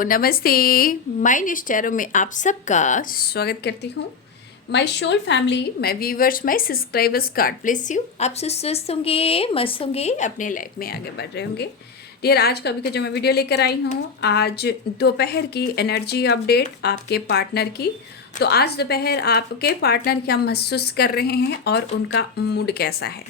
नमस्ते। माय निष्ठैरों में आप सबका स्वागत करती हूँ। My soul family, my viewers, my subscribers, God bless you. आप सब स्वस्थ होंगे, मस्त होंगे, अपने लाइफ में आगे बढ़ रहे होंगे। डियर, आज का जो मैं वीडियो लेकर आई हूँ, आज दोपहर की एनर्जी अपडेट आपके पार्टनर की। तो आज दोपहर आपके पार्टनर क्या महसूस कर रहे हैं और उनका मूड कैसा है,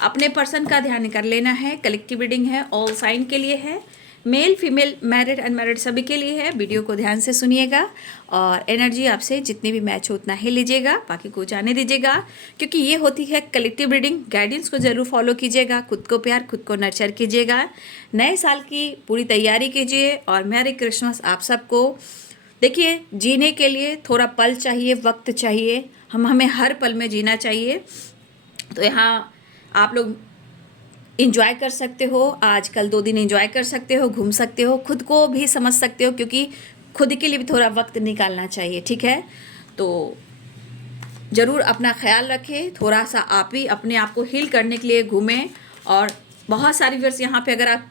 अपने पर्सन का ध्यान कर लेना है। कलेक्टिव रीडिंग है, ऑल साइन के लिए है, मेल फीमेल मैरिड अनमैरिड सभी के लिए है। वीडियो को ध्यान से सुनिएगा और एनर्जी आपसे जितनी भी मैच हो उतना ही लीजिएगा, बाकी को जाने दीजिएगा, क्योंकि ये होती है कलेक्टिव रीडिंग। गाइडेंस को ज़रूर फॉलो कीजिएगा, खुद को प्यार, खुद को नर्चर कीजिएगा। नए साल की पूरी तैयारी कीजिए और मैरी क्रिसमस आप सबको। देखिए, जीने के लिए थोड़ा पल चाहिए, वक्त चाहिए, हमें हर पल में जीना चाहिए। तो यहाँ आप लोग इंजॉय कर सकते हो, आज कल 2 दिन इंजॉय कर सकते हो, घूम सकते हो, खुद को भी समझ सकते हो, क्योंकि खुद के लिए भी थोड़ा वक्त निकालना चाहिए, ठीक है। तो ज़रूर अपना ख्याल रखें, थोड़ा सा आप भी अपने आप को हील करने के लिए घूमें। और बहुत सारी वर्ष यहाँ पे अगर आप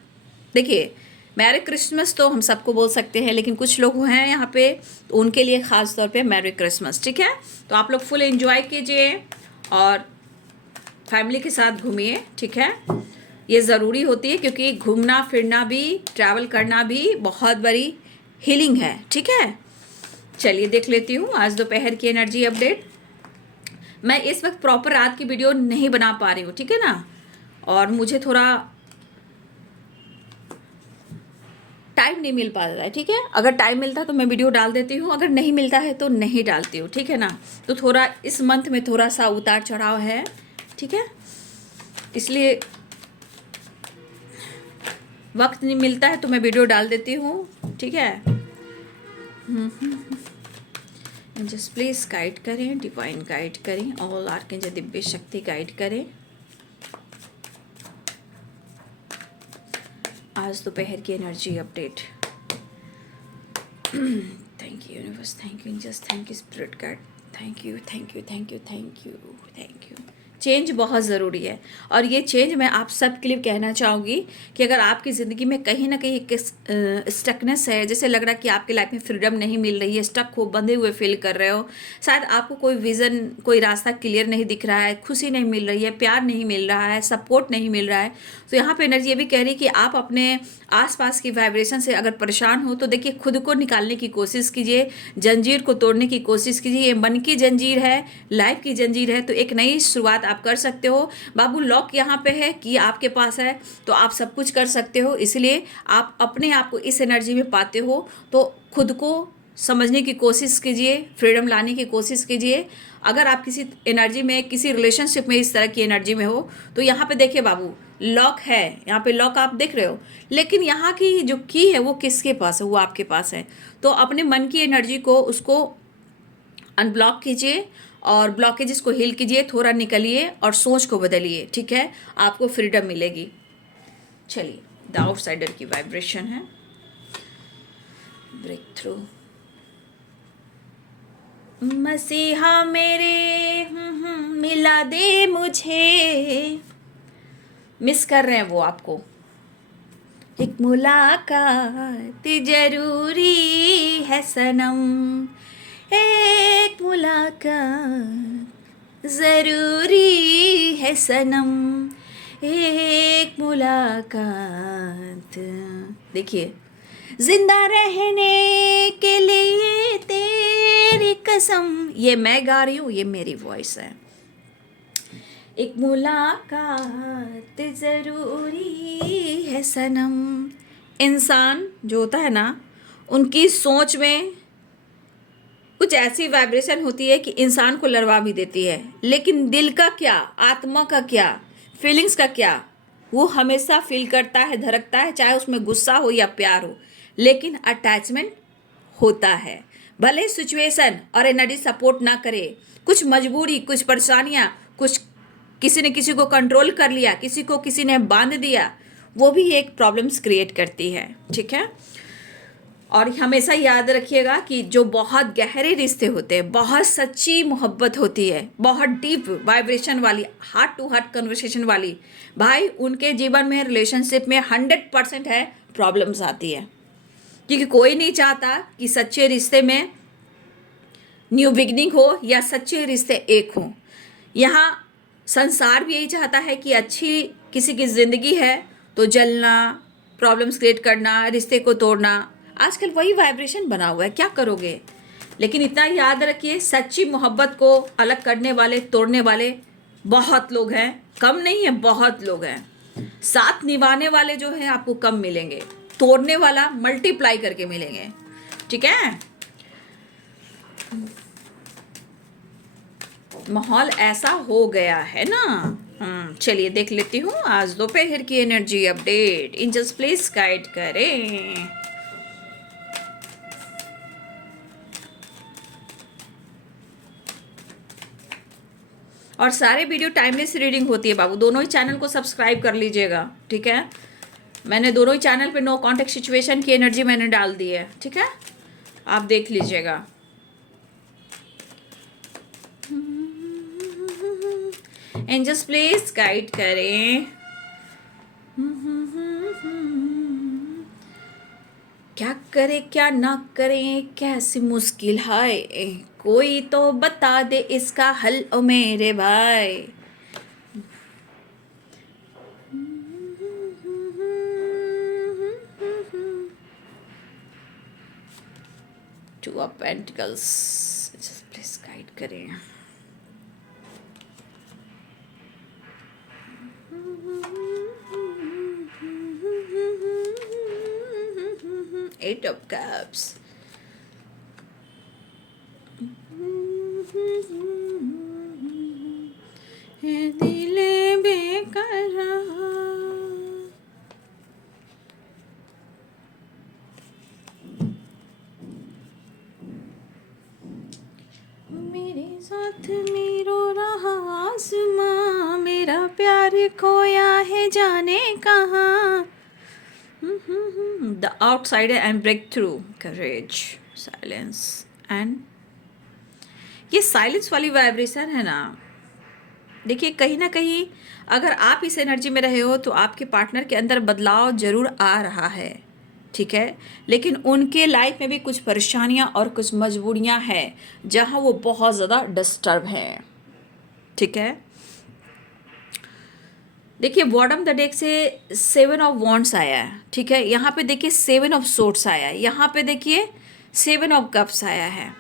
देखिए, मैरी क्रिसमस तो हम सबको बोल सकते हैं, लेकिन कुछ लोग हैं यहाँ पे तो उनके लिए ख़ास तौर पे मैरी क्रिसमस, ठीक है। तो आप लोग फुल एंजॉय कीजिए और फैमिली के साथ घूमिए, ठीक है। ये ज़रूरी होती है, क्योंकि घूमना फिरना भी, ट्रैवल करना भी बहुत बड़ी हीलिंग है, ठीक है। चलिए देख लेती हूँ आज दोपहर की एनर्जी अपडेट। मैं इस वक्त प्रॉपर रात की वीडियो नहीं बना पा रही हूँ, ठीक है ना, और मुझे थोड़ा टाइम नहीं मिल पा रहा है, ठीक है। अगर टाइम मिलता है तो मैं वीडियो डाल देती हूँ, अगर नहीं मिलता है तो नहीं डालती हूँ, ठीक है ना। तो थोड़ा इस मंथ में थोड़ा सा उतार चढ़ाव है, ठीक है, इसलिए वक्त नहीं मिलता है तो मैं वीडियो डाल देती हूँ, ठीक है। जस्ट प्लीज गाइड करें, डिवाइन गाइड करें, ऑल आर्कएंजल दिव्य शक्ति गाइड करें आज दोपहर की energy update. Thank you universe, thank you just, thank you spirit guide, thank you thank you thank you thank you thank you. Change बहुत ज़रूरी है, और ये चेंज मैं आप सब के लिए कहना चाहूँगी कि अगर आपकी ज़िंदगी में कहीं ना कहीं एक स्टकनेस है, जैसे लग रहा है कि आपके लाइफ में फ्रीडम नहीं मिल रही है, स्टक हो, बंधे हुए फील कर रहे हो, शायद आपको कोई विज़न, कोई रास्ता क्लियर नहीं दिख रहा है, खुशी नहीं मिल रही है, प्यार नहीं मिल रहा है, सपोर्ट नहीं मिल रहा है, तो यहाँ पर एनर्जी ये भी कह रही है कि आप अपने आसपास की वाइब्रेशन से अगर परेशान हो तो देखिए, खुद को निकालने की कोशिश कीजिए, जंजीर को तोड़ने की कोशिश कीजिए। ये मन की जंजीर है, लाइफ की जंजीर है, तो एक नई शुरुआत आप कर सकते हो। बाबू, लॉक यहाँ पे है कि आपके पास है तो आप सब कुछ कर सकते हो, इसलिए आप अपने आप को इस एनर्जी में पाते हो तो खुद को समझने की कोशिश कीजिए, फ्रीडम लाने की कोशिश कीजिए। अगर आप किसी एनर्जी में, किसी रिलेशनशिप में इस तरह की एनर्जी में हो तो यहाँ पे देखिए बाबू, लॉक है, यहाँ पे लॉक आप देख रहे हो, लेकिन यहाँ की जो की है वो किसके पास है, वो आपके पास है। तो अपने मन की एनर्जी को, उसको अनब्लॉक कीजिए और ब्लॉकेजेस को हील कीजिए, थोड़ा निकलिए और सोच को बदलिए, ठीक है, आपको फ्रीडम मिलेगी। चलिए, द आउटसाइडर की वाइब्रेशन है, ब्रेक थ्रू। मसीहा मेरे मिला दे मुझे, मिस कर रहे हैं वो आपको, एक मुलाकात जरूरी है सनम, एक मुलाकात जरूरी है सनम, एक मुलाकात। देखिए, जिंदा रहने के लिए तेरी कसम, ये मैं गा रही हूँ, ये मेरी वॉइस है। एक मुलाकात ज़रूरी है सनम। इंसान जो होता है ना, उनकी सोच में कुछ ऐसी वाइब्रेशन होती है कि इंसान को लड़वा भी देती है, लेकिन दिल का क्या, आत्मा का क्या, फीलिंग्स का क्या, वो हमेशा फील करता है, धड़कता है, चाहे उसमें गुस्सा हो या प्यार हो, लेकिन अटैचमेंट होता है। भले सिचुएशन और एनर्जी सपोर्ट ना करे, कुछ मजबूरी, कुछ परेशानियाँ, कुछ किसी ने किसी को कंट्रोल कर लिया, किसी को किसी ने बांध दिया, वो भी एक प्रॉब्लम्स क्रिएट करती है, ठीक है। और हमेशा याद रखिएगा कि जो बहुत गहरे रिश्ते होते हैं, बहुत सच्ची मोहब्बत होती है, बहुत डीप वाइब्रेशन वाली, हार्ट टू हार्ट कन्वर्सेशन वाली, भाई उनके जीवन में, रिलेशनशिप में 100% है प्रॉब्लम्स आती है, क्योंकि कोई नहीं चाहता कि सच्चे रिश्ते में न्यू बिगनिंग हो या सच्चे रिश्ते एक हो। यहाँ संसार भी यही चाहता है कि अच्छी किसी की ज़िंदगी है तो जलना, प्रॉब्लम्स क्रिएट करना, रिश्ते को तोड़ना, आजकल वही वाइब्रेशन बना हुआ है। क्या करोगे? लेकिन इतना याद रखिए, सच्ची मोहब्बत को अलग करने वाले, तोड़ने वाले बहुत लोग हैं, कम नहीं है, बहुत लोग हैं। साथ निभाने वाले जो हैं आपको कम मिलेंगे, तोड़ने वाला मल्टीप्लाई करके मिलेंगे। ठीक है, माहौल ऐसा हो गया है ना। चलिए देख लेती हूँ आज दोपहर की energy update. Angels please guide करें। और सारे वीडियो टाइमलेस रीडिंग होती है बाबू, दोनों ही चैनल को सब्सक्राइब कर लीजिएगा। ठीक है, मैंने दोनों ही चैनल पे नो कॉन्टेक्ट सिचुएशन की एनर्जी मैंने डाल दी है। ठीक है, आप देख लीजिएगा। एंजल्स प्लीज गाइड करें। क्या करे क्या ना करें, कैसी मुश्किल है, कोई तो बता दे इसका हल ओ मेरे भाई। Two of pentacles, please guide करें। Eight of Cups. दिले बेकरार, मेरे साथ मेरो रहा आसमां, मेरा प्यार खोया है जाने कहाँ। The outsider and breakthrough, courage, silence and ये साइलेंस वाली वाइब्रेशन है ना। देखिए कहीं ना कहीं अगर आप इस एनर्जी में रहे हो तो आपके पार्टनर के अंदर बदलाव जरूर आ रहा है। ठीक है, लेकिन उनके लाइफ में भी कुछ परेशानियां और कुछ मजबूरियां हैं जहां वो बहुत ज़्यादा डिस्टर्ब हैं। ठीक है, देखिए बॉटम द डेक से 7 ऑफ वॉन्ड्स आया है। ठीक है, यहाँ पे देखिए 7 ऑफ सोर्ट्स आया है, यहाँ पे देखिए 7 ऑफ कप्स आया है।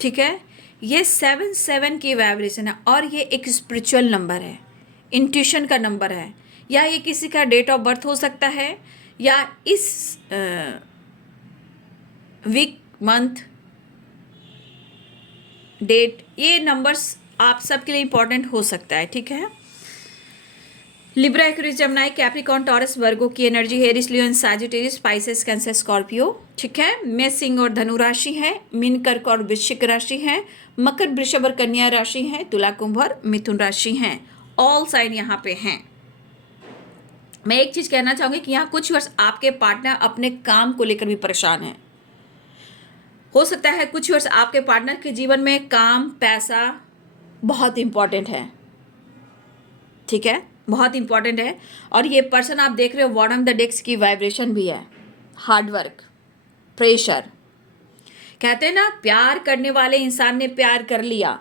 ठीक है, ये 7 की वाइब्रेशन है और ये एक स्पिरिचुअल नंबर है, इंट्यूशन का नंबर है, या ये किसी का डेट ऑफ बर्थ हो सकता है, या इस वीक, मंथ, डेट, ये नंबर्स आप सबके लिए इंपॉर्टेंट हो सकता है। ठीक है, Libra, Aquarius, Gemini, Capricorn, Taurus, Virgo की एनर्जी है। Aries, Leo, Sagittarius, Pisces, Cancer, Scorpio. ठीक है, मेष, सिंह और धनु राशि है। मीन, कर्क और वृश्चिक राशि है। मकर, वृषभ और कन्या राशि है। तुला, कुंभ और मिथुन राशि हैं। ऑल साइन यहाँ पे हैं। मैं एक चीज कहना चाहूंगी कि यहाँ कुछ वर्ष आपके पार्टनर अपने काम को लेकर भी परेशान है। हो सकता है कुछ वर्ष आपके पार्टनर के जीवन में काम, पैसा बहुत इंपॉर्टेंट है। ठीक है, बहुत इंपॉर्टेंट है। और ये पर्सन आप देख रहे हो बॉटम द डेक्स की वाइब्रेशन भी है। हार्डवर्क, प्रेशर, कहते हैं ना प्यार करने वाले इंसान ने प्यार कर लिया,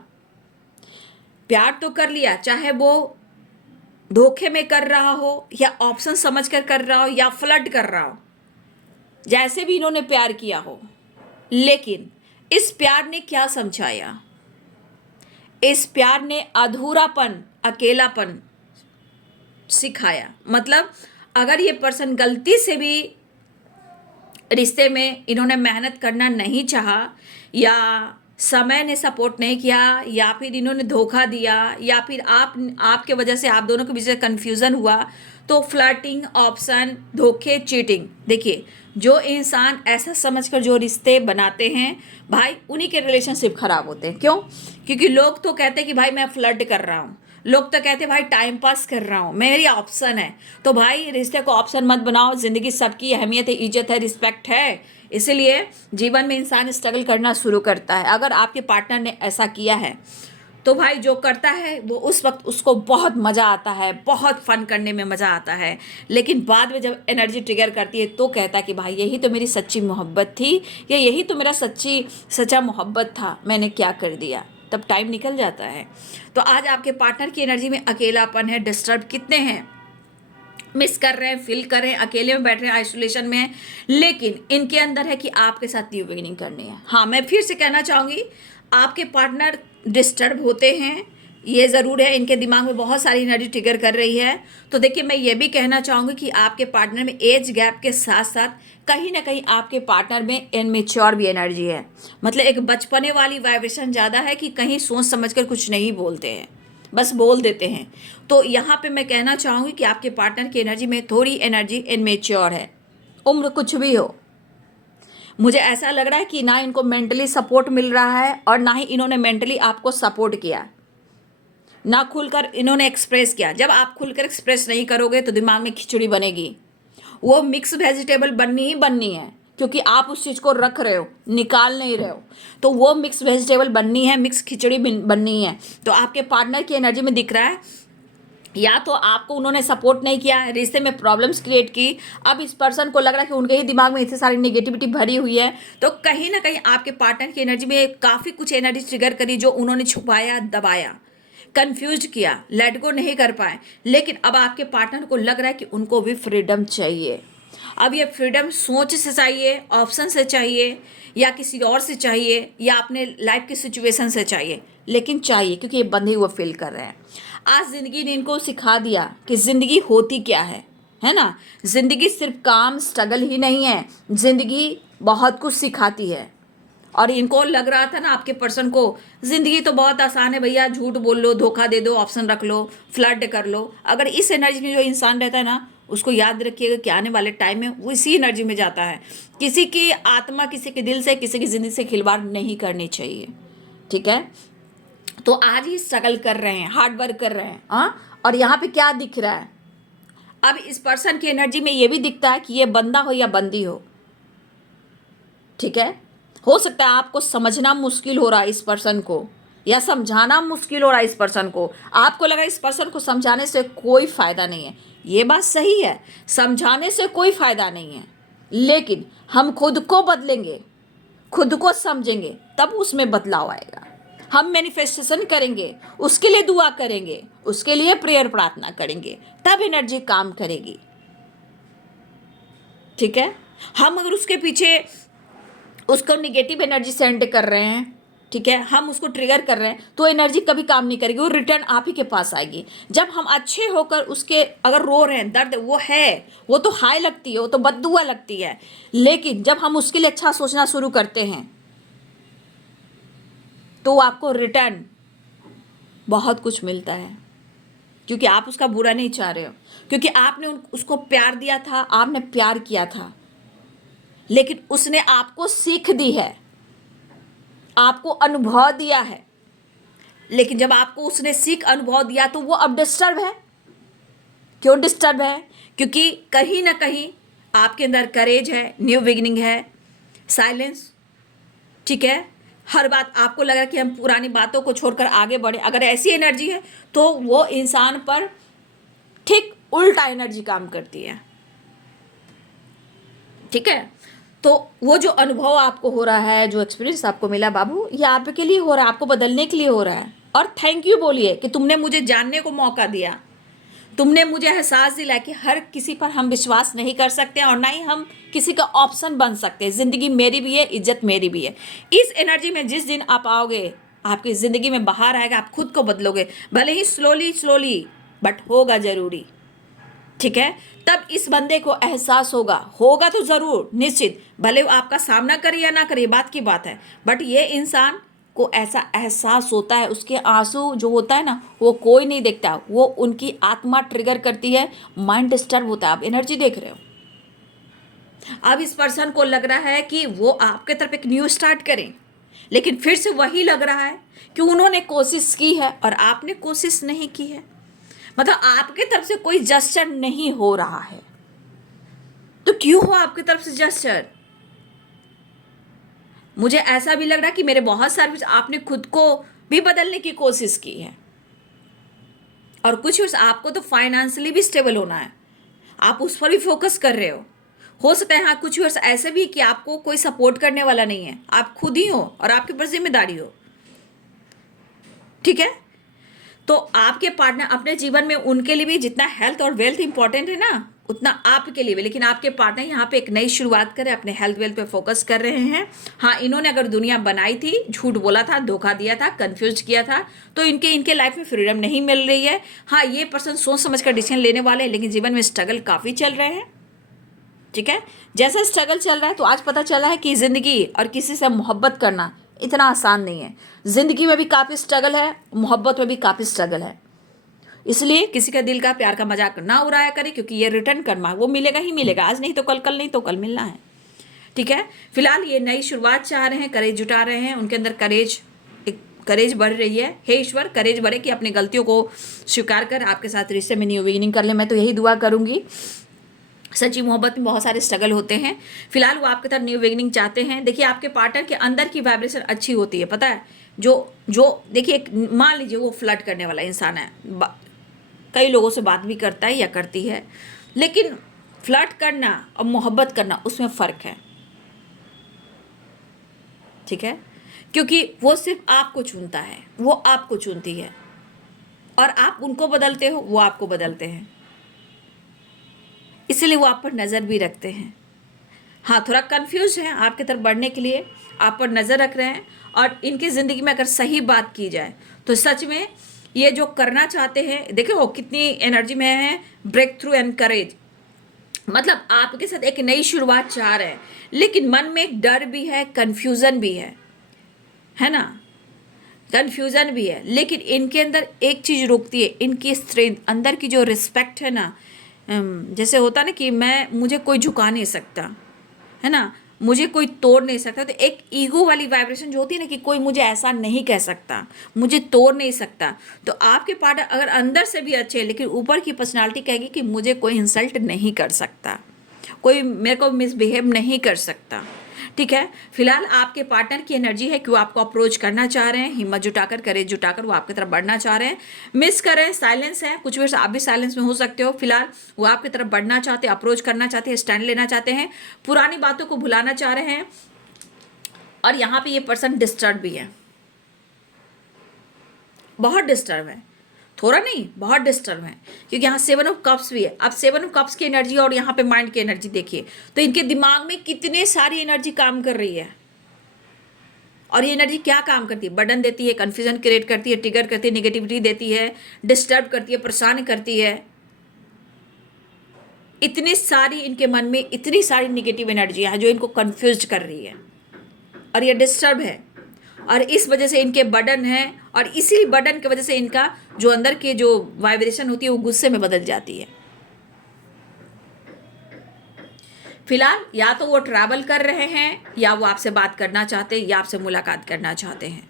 प्यार तो कर लिया, चाहे वो धोखे में कर रहा हो या ऑप्शन समझकर कर रहा हो या फ्लर्ट कर रहा हो, जैसे भी इन्होंने प्यार किया हो, लेकिन इस प्यार ने क्या समझाया? इस प्यार ने अधूरापन, अकेलापन सिखाया। मतलब अगर ये पर्सन गलती से भी रिश्ते में इन्होंने मेहनत करना नहीं चाहा, या समय ने सपोर्ट नहीं किया, या फिर इन्होंने धोखा दिया, या फिर आपके वजह से आप दोनों के बीच में कन्फ्यूज़न हुआ, तो फ्लर्टिंग, ऑप्शन, धोखे, चीटिंग। देखिए जो इंसान ऐसा समझकर जो रिश्ते बनाते हैं भाई, उन्हीं के रिलेशनशिप खराब होते हैं। क्यों? क्योंकि लोग तो कहते हैं कि भाई मैं फ्लर्ट कर रहा हूँ, लोग तो कहते हैं भाई टाइम पास कर रहा हूँ, मेरी ऑप्शन है। तो भाई रिश्ते को ऑप्शन मत बनाओ, ज़िंदगी सबकी अहमियत है, इज्जत है, रिस्पेक्ट है। इसीलिए जीवन में इंसान स्ट्रगल करना शुरू करता है। अगर आपके पार्टनर ने ऐसा किया है तो भाई जो करता है वो उस वक्त उसको बहुत मज़ा आता है, बहुत फन करने में मज़ा आता है, लेकिन बाद में जब एनर्जी ट्रिगर करती है तो कहता है कि भाई यही तो मेरी सच्ची मोहब्बत थी, या यही तो मेरा सच्चा मोहब्बत था, मैंने क्या कर दिया। तब टाइम निकल जाता है। तो आज आपके पार्टनर की एनर्जी में अकेलापन है, डिस्टर्ब कितने हैं, मिस कर रहे हैं, फील कर रहे हैं, अकेले में बैठ रहे हैं, आइसोलेशन में हैं, लेकिन इनके अंदर है कि आपके साथ न्यू बिगिनिंग करनी है। हाँ, मैं फिर से कहना चाहूँगी, आपके पार्टनर डिस्टर्ब होते हैं, ये ज़रूर है, इनके दिमाग में बहुत सारी एनर्जी ट्रिगर कर रही है। तो देखिए, मैं ये भी कहना चाहूँगी कि आपके पार्टनर में एज गैप के साथ साथ कहीं ना कहीं आपके पार्टनर में इनमेच्योर भी एनर्जी है। मतलब एक बचपने वाली वाइब्रेशन ज़्यादा है कि कहीं सोच समझ कर कुछ नहीं बोलते हैं, बस बोल देते हैं। तो यहाँ पे मैं कहना चाहूँगी कि आपके पार्टनर की एनर्जी में थोड़ी एनर्जी इनमेच्योर है, उम्र कुछ भी हो। मुझे ऐसा लग रहा है कि ना इनको मेंटली सपोर्ट मिल रहा है और ना ही इन्होंने मेंटली आपको सपोर्ट किया, ना खुलकर इन्होंने एक्सप्रेस किया। जब आप खुलकर एक्सप्रेस नहीं करोगे तो दिमाग में खिचड़ी बनेगी, वो मिक्स वेजिटेबल बननी ही बननी है, क्योंकि आप उस चीज़ को रख रहे हो, निकाल नहीं रहे हो। तो वो मिक्स वेजिटेबल बननी है, मिक्स खिचड़ी बननी है। तो आपके पार्टनर की एनर्जी में दिख रहा है, या तो आपको उन्होंने सपोर्ट नहीं किया, रिश्ते में प्रॉब्लम्स क्रिएट की। अब इस पर्सन को लग रहा है कि उनके ही दिमाग में इतनी सारी नेगेटिविटी भरी हुई है। तो कहीं ना कहीं आपके पार्टनर की एनर्जी में काफ़ी कुछ एनर्जी ट्रिगर करी जो उन्होंने छुपाया, दबाया, कंफ्यूज किया, लेट गो नहीं कर पाए। लेकिन अब आपके पार्टनर को लग रहा है कि उनको भी फ्रीडम चाहिए। अब ये फ्रीडम सोच से चाहिए, ऑप्शन से चाहिए, या किसी और से चाहिए, या अपने लाइफ की सिचुएशन से चाहिए, लेकिन चाहिए, क्योंकि ये बंधे हुए फील कर रहे हैं। आज ज़िंदगी ने इनको सिखा दिया कि ज़िंदगी होती क्या है ना। ज़िंदगी सिर्फ काम स्ट्रगल ही नहीं है, ज़िंदगी बहुत कुछ सिखाती है। और इनको लग रहा था ना आपके पर्सन को, ज़िंदगी तो बहुत आसान है भैया, झूठ बोल लो, धोखा दे दो, ऑप्शन रख लो, फ्लर्ट कर लो। अगर इस एनर्जी में जो इंसान रहता है ना, उसको याद रखिएगा कि आने वाले टाइम में वो इसी एनर्जी में जाता है। किसी की आत्मा, किसी के दिल से, किसी की ज़िंदगी से खिलवाड़ नहीं करनी चाहिए, ठीक है। तो आज ही स्ट्रगल कर रहे हैं, हार्ड वर्क कर रहे हैं। हाँ, और यहाँ पे क्या दिख रहा है, अब इस पर्सन की एनर्जी में ये भी दिखता है कि ये बंदा हो या बंदी हो, ठीक है। हो सकता है आपको समझना मुश्किल हो रहा है इस पर्सन को, या समझाना मुश्किल हो रहा है इस पर्सन को। आपको लगा इस पर्सन को समझाने से कोई फायदा नहीं है, ये बात सही है, समझाने से कोई फायदा नहीं है, लेकिन हम खुद को बदलेंगे, खुद को समझेंगे, तब उसमें बदलाव आएगा। हम मैनिफेस्टेशन करेंगे, उसके लिए दुआ करेंगे, उसके लिए प्रेयर प्रार्थना करेंगे, तब एनर्जी काम करेगी, ठीक है। हम अगर उसके पीछे उसको निगेटिव एनर्जी सेंड कर रहे हैं, ठीक है, हम उसको ट्रिगर कर रहे हैं, तो एनर्जी कभी काम नहीं करेगी, वो रिटर्न आप ही के पास आएगी। जब हम अच्छे होकर उसके अगर रो रहे हैं, दर्द वो है, वो तो हाई लगती है, वो तो बददुआ लगती है, लेकिन जब हम उसके लिए अच्छा सोचना शुरू करते हैं तो आपको रिटर्न बहुत कुछ मिलता है, क्योंकि आप उसका बुरा नहीं चाह रहे हो, क्योंकि आपने उसको प्यार दिया था, आपने प्यार किया था, लेकिन उसने आपको सीख दी है, आपको अनुभव दिया है। लेकिन जब आपको उसने सीख अनुभव दिया तो वो अब डिस्टर्ब है। क्यों डिस्टर्ब है? क्योंकि कहीं ना कहीं आपके अंदर करेज है, न्यू बिगिनिंग है, साइलेंस, ठीक है। हर बात आपको लग रहा है कि हम पुरानी बातों को छोड़कर आगे बढ़े। अगर ऐसी एनर्जी है तो वो इंसान पर ठीक उल्टा एनर्जी काम करती है, ठीक है। तो वो जो अनुभव आपको हो रहा है, जो एक्सपीरियंस आपको मिला बाबू, ये आपके लिए हो रहा है, आपको बदलने के लिए हो रहा है। और थैंक यू बोलिए कि तुमने मुझे जानने को मौका दिया, तुमने मुझे एहसास दिलाया कि हर किसी पर हम विश्वास नहीं कर सकते और ना ही हम किसी का ऑप्शन बन सकते हैं। ज़िंदगी मेरी भी है, इज्जत मेरी भी है। इस एनर्जी में जिस दिन आप आओगे, आपकी ज़िंदगी में बाहर आएगा, आप खुद को बदलोगे, भले ही स्लोली स्लोली, बट होगा ज़रूरी, ठीक है। तब इस बंदे को एहसास होगा, होगा तो ज़रूर, निश्चित, भले वो आपका सामना करे या ना करे, बात की बात है, बट ये इंसान को ऐसा एहसास होता है, उसके आंसू जो होता है ना, वो कोई नहीं देखता, वो उनकी आत्मा ट्रिगर करती है, माइंड डिस्टर्ब होता है। आप एनर्जी देख रहे हो, अब इस पर्सन को लग रहा है कि वो आपके तरफ एक न्यू स्टार्ट करें, लेकिन फिर से वही लग रहा है कि उन्होंने कोशिश की है और आपने कोशिश नहीं की है। मतलब आपके तरफ से कोई जस्चर नहीं हो रहा है, तो क्यों हो आपकी तरफ से जस्चर? मुझे ऐसा भी लग रहा है कि मेरे बहुत सारे आपने खुद को भी बदलने की कोशिश की है। और कुछ वर्ष आपको तो फाइनेंशियली भी स्टेबल होना है, आप उस पर भी फोकस कर रहे हो सकता है हाँ कुछ वर्ष ऐसे भी कि आपको कोई सपोर्ट करने वाला नहीं है, आप खुद ही हो और आपके ऊपर जिम्मेदारी हो, ठीक है। तो आपके पार्टनर अपने जीवन में उनके लिए भी जितना हेल्थ और वेल्थ इंपॉर्टेंट है ना, उतना आपके लिए भी, लेकिन आपके पार्टनर यहाँ पे एक नई शुरुआत करें, अपने हेल्थ वेल्थ पे फोकस कर रहे हैं। हाँ, इन्होंने अगर दुनिया बनाई थी, झूठ बोला था, धोखा दिया था, कंफ्यूज किया था, तो इनके लाइफ में फ्रीडम नहीं मिल रही है। हाँ, ये पर्सन सोच समझ कर डिसीजन लेने वाले हैं, लेकिन जीवन में स्ट्रगल काफ़ी चल रहे हैं, ठीक है। जैसा स्ट्रगल चल रहा है तो आज पता चला है कि ज़िंदगी और किसी से मोहब्बत करना इतना आसान नहीं है। ज़िंदगी में भी काफ़ी स्ट्रगल है, मोहब्बत में भी काफ़ी स्ट्रगल है। इसलिए किसी का दिल का प्यार का मजाक ना उड़ाया करें, क्योंकि ये रिटर्न कर्मा वो मिलेगा ही मिलेगा, आज नहीं तो कल, कल नहीं तो कल मिलना है, ठीक है। फिलहाल ये नई शुरुआत चाह रहे हैं, करेज जुटा रहे हैं, उनके अंदर करेज बढ़ रही है। हे ईश्वर, करेज बढ़े कि अपनी गलतियों को स्वीकार कर आपके साथ रिश्ते में न्यू बिगिनिंग कर ले। मैं तो यही दुआ करूंगी। सच्ची मोहब्बत में बहुत सारे स्ट्रगल होते हैं। फिलहाल वो आपके साथ न्यू बिगिनिंग चाहते हैं। देखिए, आपके पार्टनर के अंदर की वाइब्रेशन अच्छी होती है, पता है। जो देखिए, मान लीजिए वो फ्लर्ट करने वाला इंसान है, कई लोगों से बात भी करता है या करती है, लेकिन फ्लर्ट करना और मोहब्बत करना उसमें फ़र्क है, ठीक है। क्योंकि वो सिर्फ आपको चुनता है, वो आपको चुनती है, और आप उनको बदलते हो, वो आपको बदलते हैं, इसलिए वो आप पर नज़र भी रखते हैं। हाँ, थोड़ा कंफ्यूज है, आपकी तरफ बढ़ने के लिए आप पर नज़र रख रहे हैं। और इनकी ज़िंदगी में अगर सही बात की जाए तो सच में ये जो करना चाहते हैं, देखो वो कितनी एनर्जी में है, ब्रेक थ्रू एंड करेज, मतलब आपके साथ एक नई शुरुआत चाह रहे हैं, लेकिन मन में एक डर भी है, कन्फ्यूज़न भी है ना, कन्फ्यूज़न भी है। लेकिन इनके अंदर एक चीज़ रोकती है, इनकी स्ट्रेंथ, अंदर की जो रिस्पेक्ट है ना, जैसे होता ना कि मुझे कोई झुका नहीं सकता, है ना, मुझे कोई तोड़ नहीं सकता। तो एक ईगो वाली वाइब्रेशन जो होती है ना, कि कोई मुझे ऐसा नहीं कह सकता, मुझे तोड़ नहीं सकता। तो आपके पार्टनर अगर अंदर से भी अच्छे हैं, लेकिन ऊपर की पर्सनालिटी कहेगी कि मुझे कोई इंसल्ट नहीं कर सकता, कोई मेरे को मिसबिहेव नहीं कर सकता, ठीक है। फिलहाल आपके पार्टनर की एनर्जी है कि वो आपको अप्रोच करना चाह रहे हैं, हिम्मत जुटाकर, करेज जुटाकर वो आपकी तरफ बढ़ना चाह रहे हैं। मिस कर रहे हैं, साइलेंस है, कुछ वर्ष आप भी साइलेंस में हो सकते हो। फिलहाल वो आपकी तरफ बढ़ना चाहते हैं, अप्रोच करना चाहते हैं, स्टैंड लेना चाहते हैं, पुरानी बातों को भुलाना चाह रहे हैं। और यहाँ पे ये पर्सन डिस्टर्ब भी है, बहुत डिस्टर्ब है, थोड़ा नहीं बहुत डिस्टर्ब है, क्योंकि यहाँ 7 ऑफ कप्स भी है। अब 7 ऑफ कप्स की एनर्जी और यहाँ पे माइंड की एनर्जी देखिए, तो इनके दिमाग में कितने सारी एनर्जी काम कर रही है। और ये एनर्जी क्या काम करती है? बर्डन देती है, कन्फ्यूजन क्रिएट करती है, ट्रिगर करती है, निगेटिविटी देती है, डिस्टर्ब करती है, परेशान करती है। इतनी सारी इनके मन में इतनी सारी निगेटिव एनर्जी है जो इनको कन्फ्यूज कर रही है, और ये डिस्टर्ब है, और इस वजह से इनके बर्डन है, और इसी बर्डन की वजह से इनका जो अंदर के जो वाइब्रेशन होती है वो गुस्से में बदल जाती है। फिलहाल या तो वो ट्रैवल कर रहे हैं, या वो आपसे बात करना चाहते हैं, या आपसे मुलाकात करना चाहते हैं,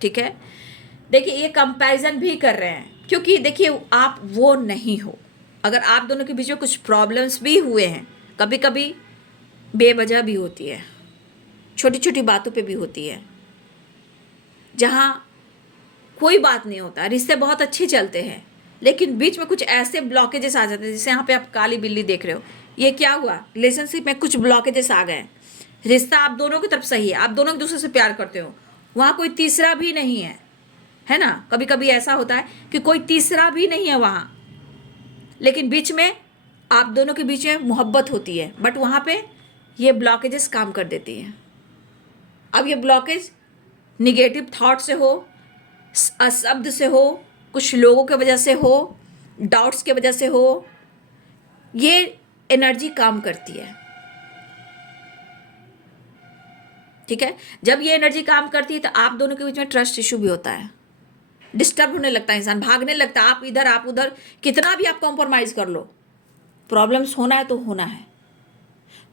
ठीक है। देखिए, ये कंपैरिजन भी कर रहे हैं, क्योंकि देखिए आप वो नहीं हो। अगर आप दोनों के बीच में कुछ प्रॉब्लम्स भी हुए हैं, कभी कभी बेवजह भी होती है, छोटी छोटी बातों पे भी होती है, जहाँ कोई बात नहीं होता, रिश्ते बहुत अच्छे चलते हैं, लेकिन बीच में कुछ ऐसे ब्लॉकेजेस आ जाते हैं, जैसे यहाँ पे आप काली बिल्ली देख रहे हो। ये क्या हुआ? रिलेशनशिप में कुछ ब्लॉकेजेस आ गए। रिश्ता आप दोनों की तरफ सही है, आप दोनों एक दूसरे से प्यार करते हो, वहाँ कोई तीसरा भी नहीं है ना। कभी कभी ऐसा होता है कि कोई तीसरा भी नहीं है वहाँ, लेकिन बीच में आप दोनों के बीच में मोहब्बत होती है, बट वहाँ पे ये ब्लॉकेजेस काम कर देती हैं। अब ये ब्लॉकेज निगेटिव थॉट से हो, अशब्द से हो, कुछ लोगों की वजह से हो, डाउट्स की वजह से हो, ये एनर्जी काम करती है, ठीक है। जब ये एनर्जी काम करती है तो आप दोनों के बीच में ट्रस्ट इशू भी होता है, डिस्टर्ब होने लगता है, इंसान भागने लगता है, आप इधर आप उधर, कितना भी आप कॉम्प्रोमाइज कर लो, प्रॉब्लम्स होना है तो होना है।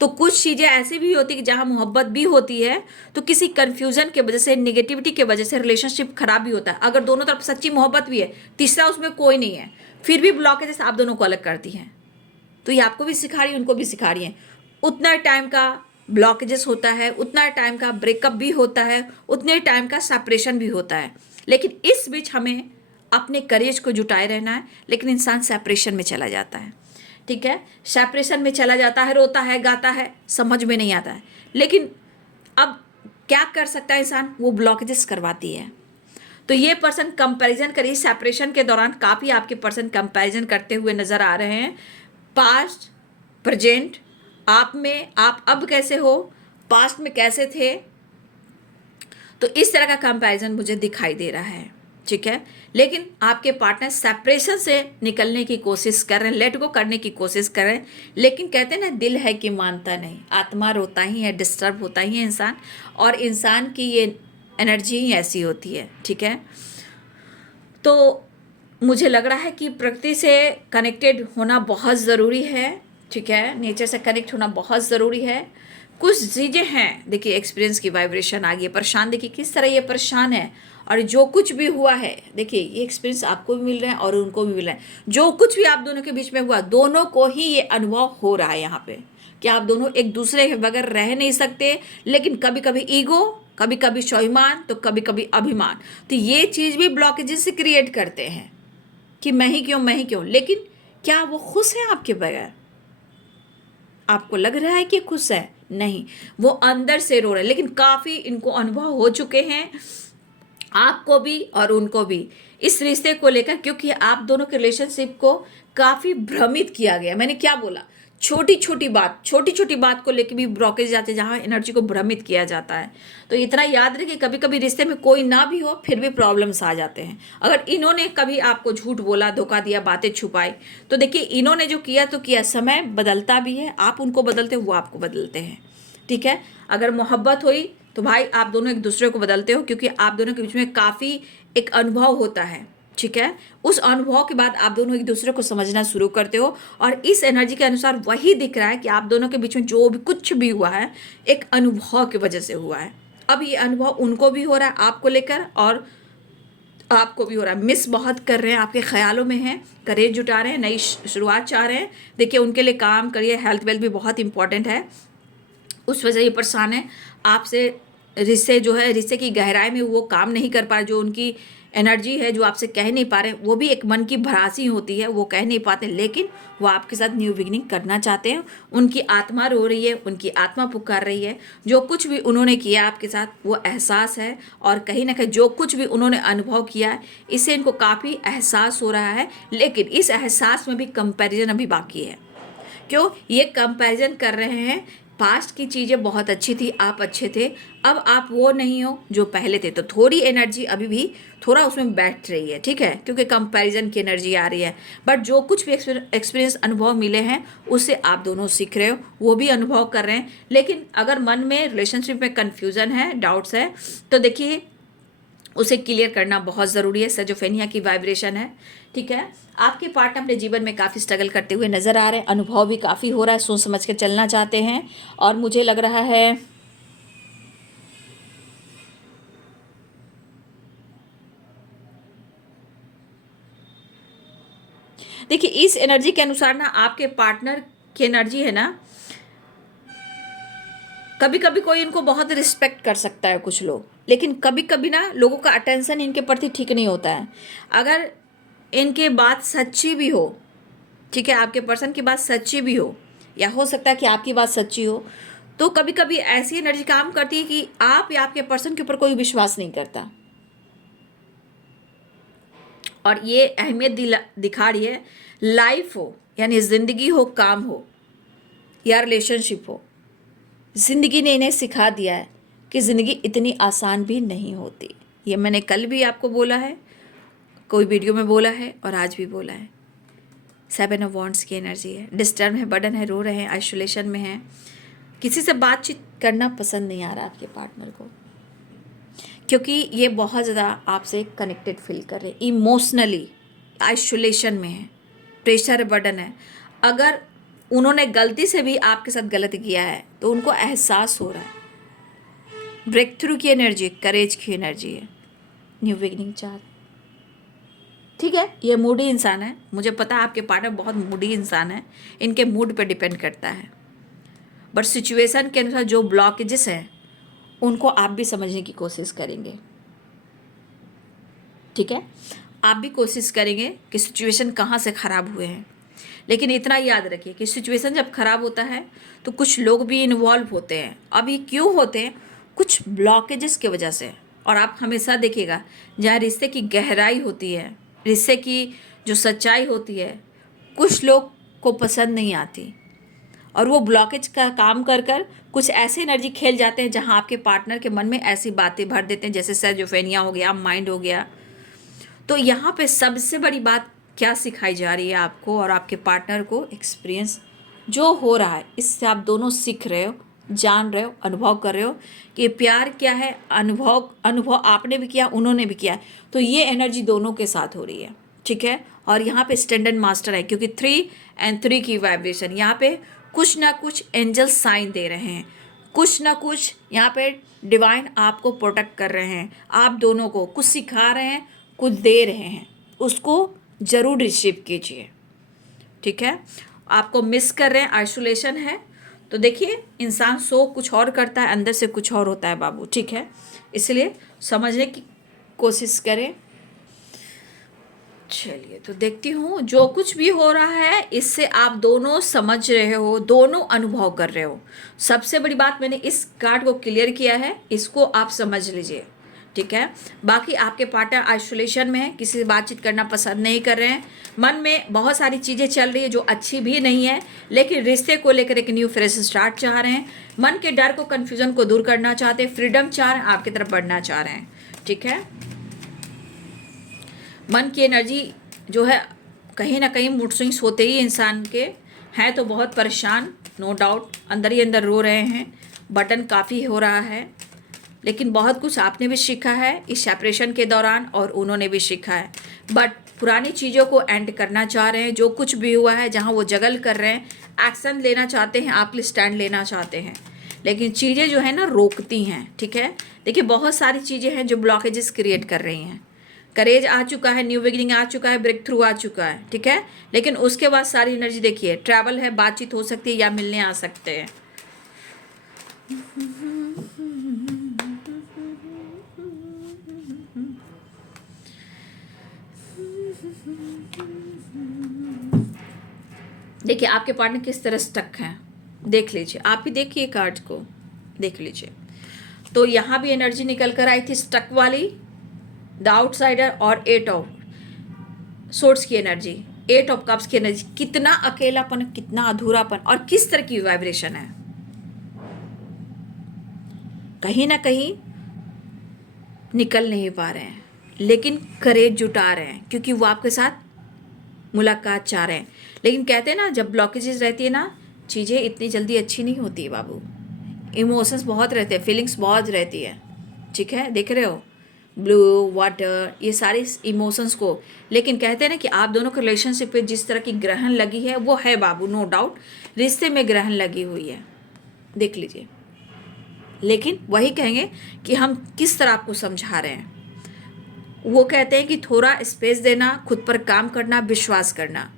तो कुछ चीज़ें ऐसी भी होती कि जहाँ मोहब्बत भी होती है, तो किसी कन्फ्यूजन के वजह से, निगेटिविटी के वजह से रिलेशनशिप खराब भी होता है। अगर दोनों तरफ सच्ची मोहब्बत भी है, तीसरा उसमें कोई नहीं है, फिर भी ब्लॉकेजेस आप दोनों को अलग करती हैं। तो ये आपको भी सिखा रही है, उनको भी सिखा रही है। उतना टाइम का ब्लॉकेजेस होता है, उतना टाइम का ब्रेकअप भी होता है, उतने टाइम का सेपरेशन भी होता है। लेकिन इस बीच हमें अपने करेज को जुटाए रहना है। लेकिन इंसान सेपरेशन में चला जाता है, ठीक है, सेपरेशन में चला जाता है, रोता है, गाता है, समझ में नहीं आता है। लेकिन अब क्या कर सकता है इंसान? वो ब्लॉकेजेस करवाती है। तो ये पर्सन कंपैरिजन करिए, सेपरेशन के दौरान काफ़ी आपके पर्सन कंपैरिजन करते हुए नज़र आ रहे हैं। पास्ट, प्रेजेंट, आप में, आप अब कैसे हो, पास्ट में कैसे थे, तो इस तरह का कंपैरिजन मुझे दिखाई दे रहा है, ठीक है। लेकिन आपके पार्टनर सेपरेशन से निकलने की कोशिश कर रहे हैं, लेट गो करने की कोशिश कर रहे हैं। लेकिन कहते हैं ना, दिल है कि मानता नहीं, आत्मा रोता ही है, डिस्टर्ब होता ही है इंसान, और इंसान की ये एनर्जी ही ऐसी होती है, ठीक है। तो मुझे लग रहा है कि प्रकृति से कनेक्टेड होना बहुत ज़रूरी है, ठीक है, नेचर से कनेक्ट होना बहुत ज़रूरी है। कुछ चीज़ें हैं, देखिए एक्सपीरियंस की वाइब्रेशन आ गई है, परेशान, देखिए किस तरह ये परेशान है, और जो कुछ भी हुआ है, देखिए ये एक्सपीरियंस आपको भी मिल रहा है और उनको भी मिल रहा है। जो कुछ भी आप दोनों के बीच में हुआ, दोनों को ही ये अनुभव हो रहा है यहाँ पे कि आप दोनों एक दूसरे के बगैर रह नहीं सकते। लेकिन कभी कभी ईगो, कभी कभी स्वाभिमान, तो कभी कभी अभिमान, तो ये चीज़ भी ब्लॉकेजेस से क्रिएट करते हैं कि मैं ही क्यों, मैं ही क्यों। लेकिन क्या वो खुश है आपके बगैर? आपको लग रहा है कि खुश है? नहीं, वो अंदर से रो रहे हैं। लेकिन काफ़ी इनको अनुभव हो चुके हैं, आपको भी और उनको भी, इस रिश्ते को लेकर, क्योंकि आप दोनों के रिलेशनशिप को काफ़ी भ्रमित किया गया। मैंने क्या बोला? छोटी छोटी बात को लेकर भी ब्लॉकेज जाते हैं, जहाँ एनर्जी को भ्रमित किया जाता है। तो इतना याद रखिए, कभी कभी रिश्ते में कोई ना भी हो, फिर भी प्रॉब्लम्स आ जाते हैं। अगर इन्होंने कभी आपको झूठ बोला, धोखा दिया, बातें छुपाई, तो देखिए इन्होंने जो किया तो किया, समय बदलता भी है, आप उनको बदलते हो, वो आपको बदलते हैं, ठीक है। अगर मोहब्बत हुई तो भाई आप दोनों एक दूसरे को बदलते हो, क्योंकि आप दोनों के बीच में काफ़ी एक अनुभव होता है, ठीक है। उस अनुभव के बाद आप दोनों एक दूसरे को समझना शुरू करते हो, और इस एनर्जी के अनुसार वही दिख रहा है कि आप दोनों के बीच में जो भी कुछ भी हुआ है, एक अनुभव की वजह से हुआ है। अब ये अनुभव उनको भी हो रहा है आपको लेकर, और आपको भी हो रहा है। मिस बहुत कर रहे हैं, आपके ख्यालों में हैं, करेज जुटा रहे हैं, नई शुरुआत चाह रहे हैं। देखिए उनके लिए काम करिए, हेल्थ वेल्थ भी बहुत इंपॉर्टेंट है, उस वजह ये परेशान है आपसे। रिश्ते जो है, रिश्ते की गहराई में वो काम नहीं कर पा रहे, जो उनकी एनर्जी है, जो आपसे कह नहीं पा रहे, वो भी एक मन की भड़ासी होती है, वो कह नहीं पाते। लेकिन वो आपके साथ न्यू बिगिनिंग करना चाहते हैं। उनकी आत्मा रो रही है, उनकी आत्मा पुकार रही है। जो कुछ भी उन्होंने किया आपके साथ, वो एहसास है, और कहीं ना कहीं जो कुछ भी उन्होंने अनुभव किया है, इससे इनको काफ़ी एहसास हो रहा है। लेकिन इस एहसास में भी कंपैरिजन अभी बाकी है। क्यों ये कंपैरिजन कर रहे हैं? पास्ट की चीज़ें बहुत अच्छी थी, आप अच्छे थे, अब आप वो नहीं हो जो पहले थे। तो थोड़ी एनर्जी अभी भी थोड़ा उसमें बैठ रही है, ठीक है, क्योंकि कंपैरिजन की एनर्जी आ रही है। बट जो कुछ भी एक्सपीरियंस अनुभव मिले हैं, उससे आप दोनों सीख रहे हो, वो भी अनुभव कर रहे हैं। लेकिन अगर मन में रिलेशनशिप में कन्फ्यूज़न है, डाउट्स है, तो देखिए उसे क्लियर करना बहुत ज़रूरी है। सजोफेनिया की वाइब्रेशन है, ठीक है। आपके पार्टनर अपने जीवन में काफ़ी स्ट्रगल करते हुए नज़र आ रहे हैं, अनुभव भी काफ़ी हो रहा है, सोच समझ के चलना चाहते हैं। और मुझे लग रहा है देखिए इस एनर्जी के अनुसार ना, आपके पार्टनर की एनर्जी है ना, कभी कभी कोई इनको बहुत रिस्पेक्ट कर सकता है कुछ लोग, लेकिन कभी कभी ना लोगों का अटेंशन इनके प्रति ठीक नहीं होता है। अगर इनके बात सच्ची भी हो, ठीक है, आपके पर्सन की बात सच्ची भी हो, या हो सकता है कि आपकी बात सच्ची हो, तो कभी कभी ऐसी एनर्जी काम करती है कि आप या आपके पर्सन के ऊपर कोई विश्वास नहीं करता। और ये अहमियत दिखा रही है, लाइफ हो यानी ज़िंदगी हो, काम हो या रिलेशनशिप हो, ज़िंदगी ने इन्हें सिखा दिया है कि ज़िंदगी इतनी आसान भी नहीं होती। ये मैंने कल भी आपको बोला है, कोई वीडियो में बोला है, और आज भी बोला है। 7 ऑफ वॉन्ड्स की एनर्जी है, डिस्टर्ब है, बर्डन है, रो रहे हैं, आइसोलेशन में हैं, किसी से बातचीत करना पसंद नहीं आ रहा आपके पार्टनर को, क्योंकि ये बहुत ज़्यादा आपसे कनेक्टेड फील कर रहे हैं, इमोशनली आइसोलेशन में है, प्रेशर बर्डन है। अगर उन्होंने गलती से भी आपके साथ गलत किया है तो उनको एहसास हो रहा है। ब्रेक थ्रू की एनर्जी, करेज की एनर्जी है, न्यू बिगिनिंग चाह, ठीक है। ये मूडी इंसान है, मुझे पता है आपके पार्टनर बहुत मूडी इंसान है, इनके मूड पे डिपेंड करता है। बट सिचुएशन के अनुसार जो ब्लॉकेजेस हैं उनको आप भी समझने की कोशिश करेंगे, ठीक है। आप भी कोशिश करेंगे कि सिचुएशन कहाँ से ख़राब हुए हैं, लेकिन इतना याद रखिए कि सिचुएशन जब ख़राब होता है तो कुछ लोग भी इन्वॉल्व होते हैं। अब ये क्यों होते हैं? कुछ ब्लॉकेजेस की वजह से। और आप हमेशा देखिएगा, जहाँ रिश्ते की गहराई होती है, रिश्ते की जो सच्चाई होती है, कुछ लोग को पसंद नहीं आती, और वो ब्लॉकेज का काम कर कर कुछ ऐसे एनर्जी खेल जाते हैं जहाँ आपके पार्टनर के मन में ऐसी बातें भर देते हैं, जैसे सेजोफेनिया हो गया, माइंड हो गया। तो यहाँ पे सबसे बड़ी बात क्या सिखाई जा रही है आपको और आपके पार्टनर को? एक्सपीरियंस जो हो रहा है, इससे आप दोनों सीख रहे हो, जान रहे हो, अनुभव कर रहे हो कि प्यार क्या है। अनुभव आपने भी किया, उन्होंने भी किया, तो ये एनर्जी दोनों के साथ हो रही है, ठीक है। और यहाँ पे स्टैंडर्ड मास्टर है, क्योंकि 3 की वाइब्रेशन यहाँ पे कुछ ना कुछ एंजल साइन दे रहे हैं, कुछ ना कुछ यहाँ पे डिवाइन आपको प्रोटेक्ट कर रहे हैं, आप दोनों को कुछ सिखा रहे हैं, कुछ दे रहे हैं, उसको ज़रूर रिसीव कीजिए, ठीक है। आपको मिस कर रहे हैं, आइसोलेशन है, तो देखिए इंसान सो कुछ और करता है, अंदर से कुछ और होता है बाबू, ठीक है। इसलिए समझने की कोशिश करें। चलिए, तो देखती हूँ जो कुछ भी हो रहा है इससे आप दोनों समझ रहे हो, दोनों अनुभव कर रहे हो। सबसे बड़ी बात, मैंने इस कार्ड को क्लियर किया है, इसको आप समझ लीजिए, ठीक है। बाकी आपके पार्टनर आइसोलेशन में है, किसी से बातचीत करना पसंद नहीं कर रहे हैं, मन में बहुत सारी चीज़ें चल रही है जो अच्छी भी नहीं है, लेकिन रिश्ते को लेकर एक न्यू फ्रेश स्टार्ट चाह रहे हैं, मन के डर को, कन्फ्यूजन को दूर करना चाहते हैं, फ्रीडम चाह रहे हैं, आपकी तरफ बढ़ना चाह रहे हैं, ठीक है। मन की एनर्जी जो है कहीं ना कहीं मूड स्विंग्स होते ही इंसान के हैं, तो बहुत परेशान, नो डाउट, अंदर ही अंदर रो रहे हैं, बटन काफ़ी हो रहा है, लेकिन बहुत कुछ आपने भी सीखा है इस सेपरेशन के दौरान और उन्होंने भी सीखा है। बट पुरानी चीज़ों को एंड करना चाह रहे हैं, जो कुछ भी हुआ है जहां वो जगल कर रहे हैं, एक्शन लेना चाहते हैं, आपके लिए स्टैंड लेना चाहते हैं, लेकिन चीज़ें जो है ना रोकती हैं, ठीक है। देखिए बहुत सारी चीज़ें हैं जो ब्लॉकेजेस क्रिएट कर रही हैं। करेज आ चुका है, न्यू बिगिनिंग आ चुका है, ब्रेक थ्रू आ चुका है, ठीक है, लेकिन उसके बाद सारी एनर्जी देखिए, ट्रैवल है, बातचीत हो सकती है या मिलने आ सकते हैं। देखिए आपके पार्टनर किस तरह स्टक हैं, देख लीजिए, आप ही देखिए कार्ड को, देख लीजिए। तो यहाँ भी एनर्जी निकल कर आई थी स्टक वाली, द आउटसाइडर, और 8 ऑफ सोर्ड्स की एनर्जी, 8 ऑफ कप्स की एनर्जी। कितना अकेलापन, कितना अधूरापन, और किस तरह की वाइब्रेशन है। कहीं ना कहीं निकल नहीं पा रहे हैं, लेकिन करेज जुटा रहे हैं, क्योंकि वो आपके साथ मुलाकात चाह रहे हैं। लेकिन कहते हैं ना, जब ब्लॉकेजेस रहती है ना, चीज़ें इतनी जल्दी अच्छी नहीं होती है बाबू, इमोशंस बहुत रहते हैं, फीलिंग्स बहुत रहती है, ठीक है, देख रहे हो, ब्लू वाटर, ये सारे इमोशंस को। लेकिन कहते हैं ना कि आप दोनों के रिलेशनशिप पे जिस तरह की ग्रहण लगी है वो है बाबू, नो डाउट, रिश्ते में ग्रहण लगी हुई है, देख लीजिए। लेकिन वही कहेंगे कि हम किस तरह आपको समझा रहे हैं। वो कहते हैं कि थोड़ा स्पेस देना, खुद पर काम करना, विश्वास करना,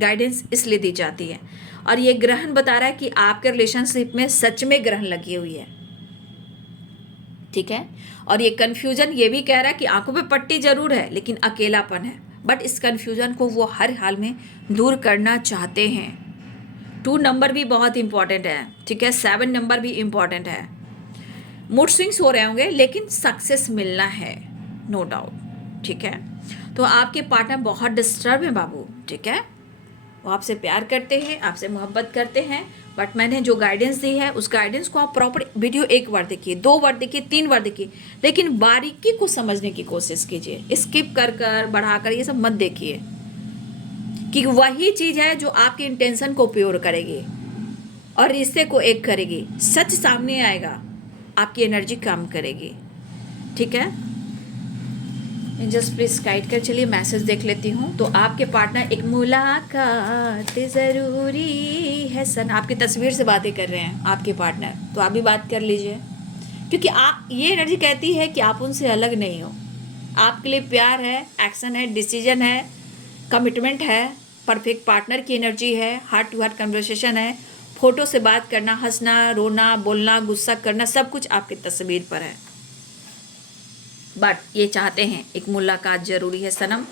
गाइडेंस इसलिए दी जाती है। और ये ग्रहण बता रहा है कि आपके रिलेशनशिप में सच में ग्रहण लगी हुई है, ठीक है। और ये कन्फ्यूजन ये भी कह रहा है कि आंखों पे पट्टी जरूर है, लेकिन अकेलापन है, बट इस कन्फ्यूजन को वो हर हाल में दूर करना चाहते हैं। 2 नंबर भी बहुत इंपॉर्टेंट है, ठीक है, 7 नंबर भी इंपॉर्टेंट है। मूड स्विंग्स हो रहे होंगे, लेकिन सक्सेस मिलना है, नो डाउट, ठीक है। तो आपके पार्टनर बहुत डिस्टर्ब है बाबू, ठीक है, वो आपसे प्यार करते हैं, आपसे मोहब्बत करते हैं, बट मैंने जो गाइडेंस दी है उस गाइडेंस को आप प्रॉपर वीडियो 1 बार देखिए, 2 बार देखिए, 3 बार देखिए, लेकिन बारीकी को समझने की कोशिश कीजिए, स्किप कर कर बढ़ा कर ये सब मत देखिए, कि वही चीज़ है जो आपके इंटेंशन को प्योर करेगी और रिश्ते को एक करेगी, सच सामने आएगा, आपकी एनर्जी काम करेगी, ठीक है। जस्ट प्लीज गाइड कर चलिए, मैसेज देख लेती हूँ। तो आपके पार्टनर, एक मुलाकात ज़रूरी है सन, आपकी तस्वीर से बातें कर रहे हैं आपके पार्टनर, तो आप भी बात कर लीजिए, क्योंकि आप, ये एनर्जी कहती है कि आप उनसे अलग नहीं हो, आपके लिए प्यार है, एक्शन है, डिसीजन है, कमिटमेंट है, परफेक्ट पार्टनर की एनर्जी है, हार्ट टू हार्ट कन्वर्सेशन है, फ़ोटो से बात करना, हंसना, रोना, बोलना, गुस्सा करना, सब कुछ आपकी तस्वीर पर है। बट ये चाहते हैं एक मुलाकात ज़रूरी है सनम।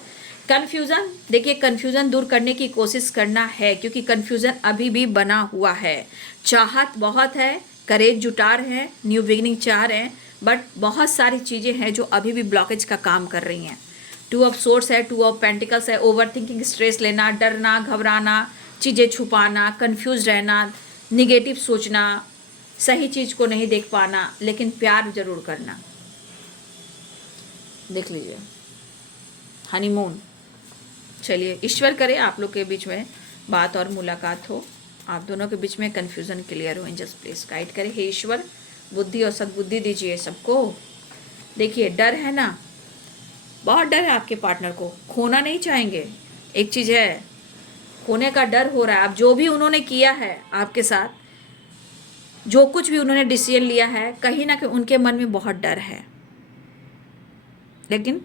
कन्फ्यूज़न, देखिए कन्फ्यूज़न दूर करने की कोशिश करना है, क्योंकि कन्फ्यूज़न अभी भी बना हुआ है। चाहत बहुत है, करेज जुटा रहे हैं, न्यू बिगिनिंग चाह रहे हैं, बट बहुत सारी चीज़ें हैं जो अभी भी ब्लॉकेज का काम कर रही हैं। टू ऑफ सोर्स है, टू ऑफ पेंटिकल्स है, ओवर थिंकिंग, स्ट्रेस लेना, डरना, घबराना, चीज़ें छुपाना, कन्फ्यूज रहना, निगेटिव सोचना, सही चीज़ को नहीं देख पाना, लेकिन प्यार ज़रूर करना। देख लीजिए हनीमून। चलिए ईश्वर करे आप लोग के बीच में बात और मुलाकात हो, आप दोनों के बीच में कन्फ्यूज़न क्लियर हो। एंजल्स प्लीज गाइड करे, हे ईश्वर बुद्धि और सद्बुद्धि दीजिए सबको। देखिए डर है ना, बहुत डर है आपके पार्टनर को, खोना नहीं चाहेंगे। एक चीज़ है, खोने का डर हो रहा है। अब जो भी उन्होंने किया है आपके साथ, जो कुछ भी उन्होंने डिसीजन लिया है, कहीं ना कहीं उनके मन में बहुत डर है। लेकिन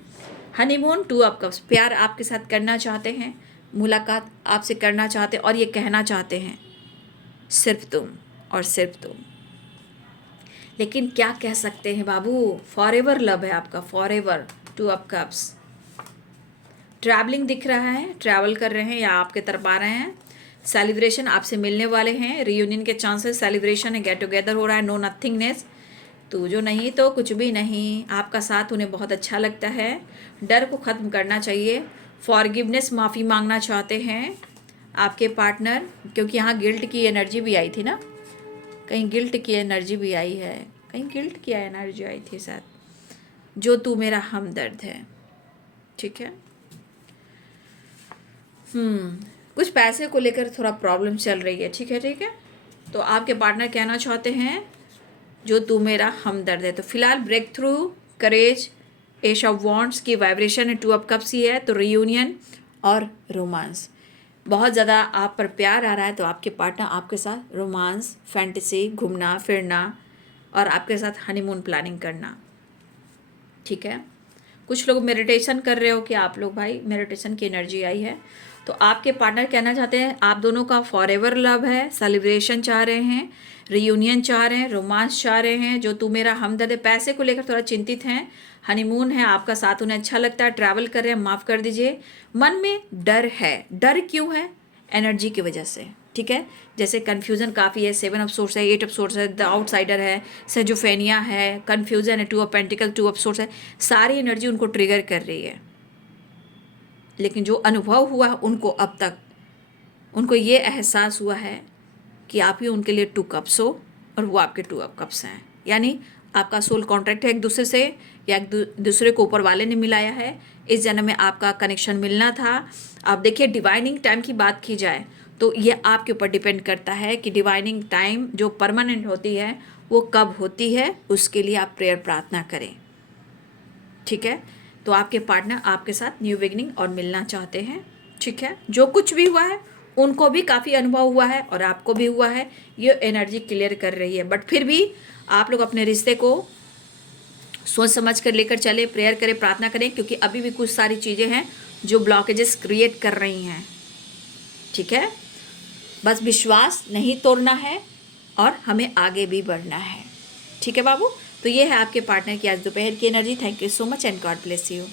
हनीमून, टू ऑफ कप्स, प्यार आपके साथ करना चाहते हैं, मुलाकात आपसे करना चाहते हैं, और ये कहना चाहते हैं सिर्फ तुम और सिर्फ तुम। लेकिन क्या कह सकते हैं बाबू, फॉरएवर लव है आपका, forever. To of cups, travelling दिख रहा है, ट्रैवल कर रहे हैं या आपके तरफ आ रहे हैं। सेलिब्रेशन, आपसे मिलने वाले हैं, रियूनियन के चांसेस, सेलिब्रेशन है, गेट टुगेदर हो रहा है, नो नथिंगनेस, तू जो नहीं तो कुछ भी नहीं। आपका साथ उन्हें बहुत अच्छा लगता है, डर को ख़त्म करना चाहिए। फॉरगिवनेस, माफ़ी मांगना चाहते हैं आपके पार्टनर, क्योंकि यहाँ गिल्ट की एनर्जी भी आई थी ना, कहीं गिल्ट की एनर्जी भी आई है, कहीं गिल्ट की एनर्जी आई थी शायद। जो तू मेरा हमदर्द है, ठीक है। कुछ पैसे को लेकर थोड़ा प्रॉब्लम चल रही है, ठीक है ठीक है। तो आपके पार्टनर कहना चाहते हैं जो तू मेरा हमदर्द है। तो फिलहाल break through, courage, ace of wands की वाइब्रेशन है, टू ऑफ कप्स ही है, तो रियूनियन और रोमांस। बहुत ज़्यादा आप पर प्यार आ रहा है, तो आपके पार्टनर आपके साथ रोमांस, फैंटेसी, घूमना फिरना और आपके साथ हनीमून प्लानिंग करना, ठीक है। कुछ लोग मेडिटेशन कर रहे हो कि आप लोग, भाई मेडिटेशन की एनर्जी आई है। तो आपके पार्टनर कहना चाहते हैं आप दोनों का फॉरएवर लव है, सेलिब्रेशन चाह रहे हैं, रियूनियन चाह रहे हैं, रोमांस चाह रहे हैं, जो तू मेरा हमदर्द है। पैसे को लेकर थोड़ा चिंतित हैं, हनीमून है, आपका साथ उन्हें अच्छा लगता है, ट्रैवल कर रहे हैं, माफ़ कर दीजिए। मन में डर है, डर क्यों है? एनर्जी की वजह से, ठीक है। जैसे कन्फ्यूज़न काफ़ी है, 7 ऑफ सोर्स है, 8 ऑफ सोर्स है, द आउटसाइडर है, सेजोफेनिया है, कन्फ्यूज़न है, 2 ऑफ पेंटिकल, 2 ऑफ सोर्स है, सारी एनर्जी उनको ट्रिगर कर रही है। लेकिन जो अनुभव हुआ उनको, अब तक उनको ये एहसास हुआ है कि आप ही उनके लिए 2 कप्स हो और वो आपके 2 ऑफ कप्स हैं। यानी आपका सोल कॉन्ट्रैक्ट है एक दूसरे से, या एक दूसरे को ऊपर वाले ने मिलाया है। इस जन्म में आपका कनेक्शन मिलना था। आप देखिए डिवाइनिंग टाइम की बात की जाए तो ये आपके ऊपर डिपेंड करता है कि डिवाइनिंग टाइम जो परमानेंट होती है वो कब होती है, उसके लिए आप प्रेयर प्रार्थना करें, ठीक है। तो आपके पार्टनर आपके साथ न्यू बिगिनिंग और मिलना चाहते हैं, ठीक है। जो कुछ भी हुआ है उनको भी काफ़ी अनुभव हुआ है और आपको भी हुआ है, ये एनर्जी क्लियर कर रही है। बट फिर भी आप लोग अपने रिश्ते को सोच समझ कर लेकर चले, प्रेयर करें, प्रार्थना करें, क्योंकि अभी भी कुछ सारी चीज़ें हैं जो ब्लॉकेजेस क्रिएट कर रही हैं, ठीक है। बस विश्वास नहीं तोड़ना है और हमें आगे भी बढ़ना है, ठीक है बाबू। तो ये है आपके पार्टनर की आज दोपहर की energy. Thank you so much and God bless you.